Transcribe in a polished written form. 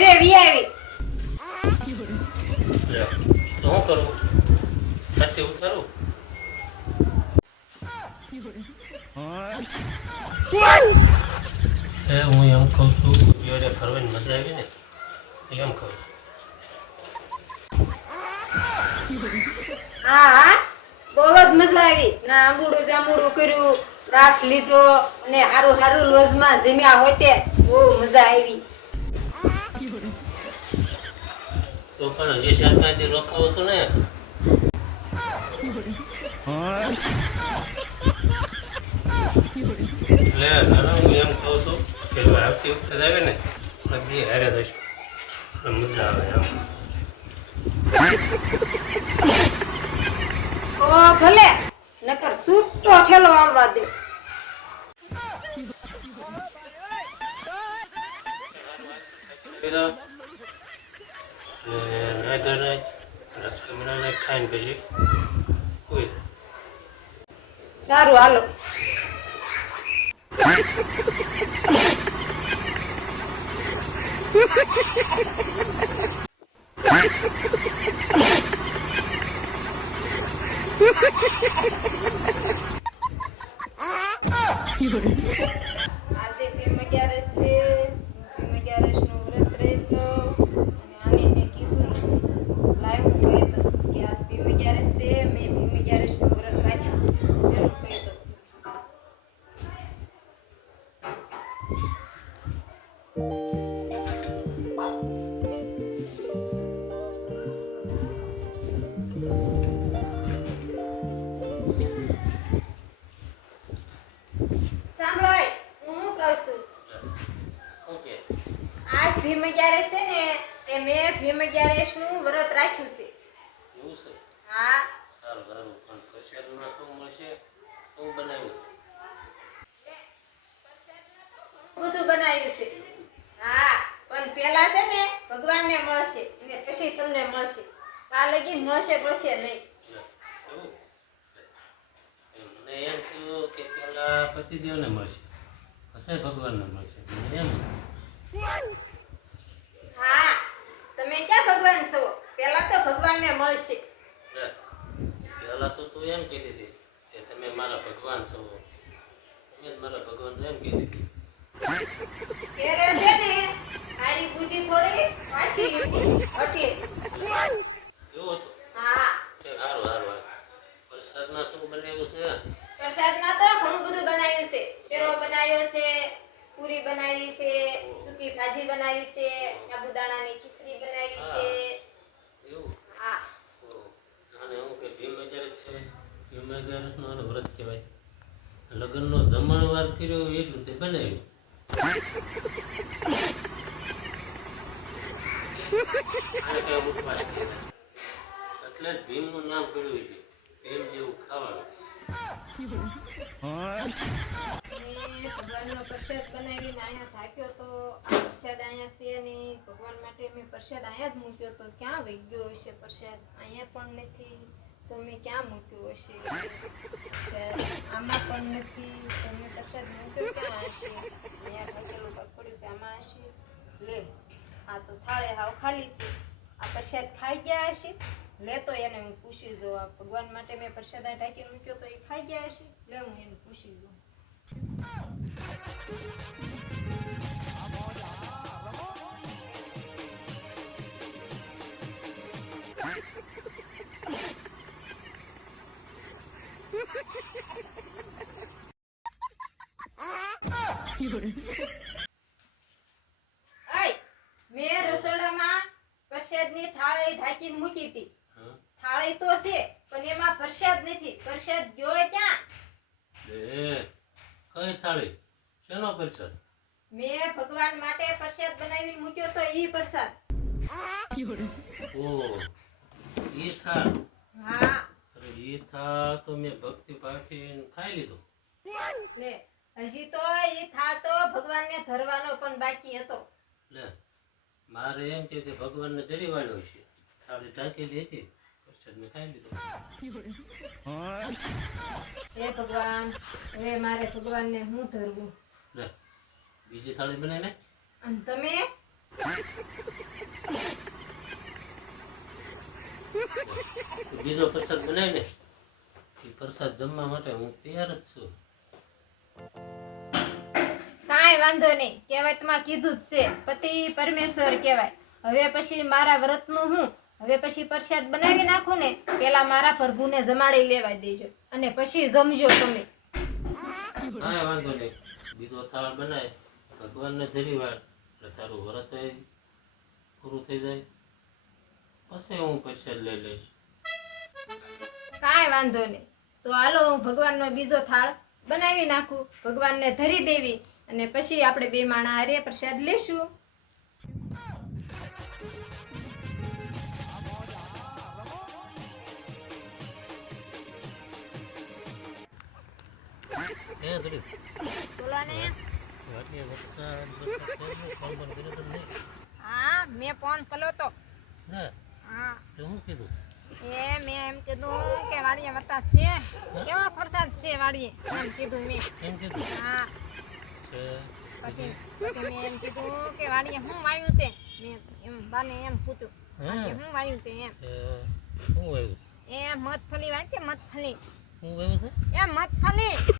ઘરે વી આવી. લે તો હું કરું સાચી ઉતારું હું એમ કહું છું જ્યારે ફરવાની મજા આવી ને એમ કહું છું. હા હા બહુ જ મજા આવી. ના આંબુડું જાંબુડું કર્યું, રાસ લીધો અને હારું હારું લોજમાં જમ્યા હોય તે બહુ મજા આવી. તો પણ હજી શાકમાંથી રોકાવું હતું ને. એટલે હું એમ કહું છું કે જો આવતી વખતે જ આવે ને આપણે બે હારે થઈશું એટલે મજા આવે એમ. ઓ ભલે નકર સૂટો ઠેલો આવવા દે. નાઈ ધોઈ રસોઈ બનાવીને ખાઈને પછી કોઈ સારું હાલો. આજે ભીમ 11 છે. ભીમ 11 નું વ્રત રહેશો અને આને મેં કીધું નથી. લાઈવ હું કહી દઉં કે આજ ભીમ 11 છે. મેં ભીમ 11 નું વ્રત રાખ્યું છે. જરૂર કહી દઉં. સાંભળો હું કહું છું. ઓકે આજ ભીમ 11 છે ને તે મેં ભીમ 11 નું વ્રત રાખ્યું છે. એવું છે હા સારું સારું પણ પ્રસાદમાં શું મળશે શું બનાવ્યું છે બધું બનાવ્યું છે. હા પણ પેલા છે ને ભગવાનને મળશે અને પછી તમને મળશે. આ લગી મળશે નહીં. એવું મને એમ થયું કે પેલા પતિદેવને મળશે પછી ભગવાનને મળશે મને એમ હા તમે ક્યાં ભગવાન છો? પેલા તો ભગવાનને મળશે. પેલા તો તું એમ કહેતી હતી કે તમે મારા ભગવાન છો તમે જ મારા ભગવાન છો એમ કહેતી હતી. ત્યારે છે ને મારી બુદ્ધિ થોડી વાસી હતી એટલે. એવું હતું હા કે સારું સારું પ્રસાદમાં શું બનાવ્યું છે પ્રસાદમાં તો ઘણું બધું બનાવ્યું છે. શેરો બનાવ્યો છે, પૂરી બનાવી છે, સૂકી ભાજી બનાવી છે, સાબુદાણાની ખીચડી બનાવી છે. એવું હા આને હું કે ભીમ 11 કહેવાય ભીમ 11 નો આને વ્રત કહેવાય. લગ્નનો જમણવાર કર્યો એટલું તે બનાવ્યું. આને કઈ ઉપવાસ કહેવાય. એટલે જ ભીમનું નામ પડ્યું છે ભીમ જેવું ખાવાનું. ભગવાનનો પ્રસાદ બનાવીને અહીંયા થાક્યો તો આ પ્રસાદ અહીંયા છે નહીં. ભગવાન માટે મેં પ્રસાદ અહીંયા જ મૂક્યો તો ક્યાં વહી ગયો હશે પ્રસાદ? અહીંયા પણ નથી તો મેં ક્યાં મૂક્યો હશે પ્રસાદ? આમાં પણ નથી તો મેં પ્રસાદ મૂક્યો ક્યાં હશે? અહીંયા ઢકેલું પડ્યું છે આમાં હશે. લે આ તો થાળે હાવ ખાલી છે. આ પ્રસાદ ખાઈ ગયા હશે? લે તો એને હું પૂછી દઉં. આ ભગવાન માટે મેં પ્રસાદ ઢાંકીને મૂક્યો તો એ ખાઈ ગયા હશે? લે હું એને પૂછી દઉં. મેં રસોડામાં પ્રસાદની થાળી ઢાંકીને મૂકી હતી. થાળી તો છે પણ એમાં પ્રસાદ નથી. પ્રસાદ ગયો ક્યાં? કઈ થાળી શેનો પ્રસાદ? મેં ભગવાન માટે પ્રસાદ બનાવીને મૂક્યો તો ઈ પ્રસાદ. ઓ ઈ થાળ. હા અરે ઈ થાળ તો મેં ભક્તિ ભાવથી ખાઈ લીધો. લે હજી તો ઈ થાળ તો ભગવાનને ધરવાનો પણ બાકી હતો. લે મારે એમ કે ભગવાનને ધરી વાળ્યો છે. થાળી ઢાંકેલી હતી પ્રસાદ મેં ખાઈ લીધો. હે ભગવાન હવે મારે ભગવાનને હું ધરવું? લે બીજી થાળી બનાવીને અને તમે બીજો પ્રસાદ બનાવી ને એ પ્રસાદ જમવા માટે હું તૈયાર જ છું. કાંઈ વાંધો નહીં, કહેવતમાં કીધું જ છે પતિ પરમેશ્વર કહેવાય. હવે પછી મારા વ્રતનું હું, હવે પછી પ્રસાદ બનાવી નાખું ને, પેલા મારા પ્રભુને જમાડી લેવા દેજો અને પછી જમજો તમે. કાંઈ વાંધો નહીં, બીજો થાળ બનાય ભગવાનને ધરી વાર એટલે તારું વ્રત પૂરું થઈ જાય પછી હું પ્રસાદ લઈ લઈશ. કાંઈ વાંધો નહીં, તો હાલો હું ભગવાનનો બીજો થાળ બનાવી નાખું, ભગવાનને ધરી દેવી અને પછી આપણે બે માણા હારે પ્રસાદ લેશું. હે ધરી બોલો ને. વાટીએ વરસાદ વરસાદ ફોન બંધ કર્યો તો નહીં હા, મેં ફોન કર્યો તો. ના હા, તો હું કીધું મેં એમ કીધું કે વાડીએ વરસાદ છે, કેવો વરસાદ છે વાડીએ, એમ કીધું મેં. એમ કીધું હા, છે પછી મેં એમ કીધું કે વાડીએ હું વાવ્યું તે, મેં એમ બાને એમ પૂછ્યું વાડીએ હું વાવ્યું તે એમ. શું આવ્યું છે એ મગફળી વાવી છે, મગફળી. શું આવ્યું છે એ મગફળી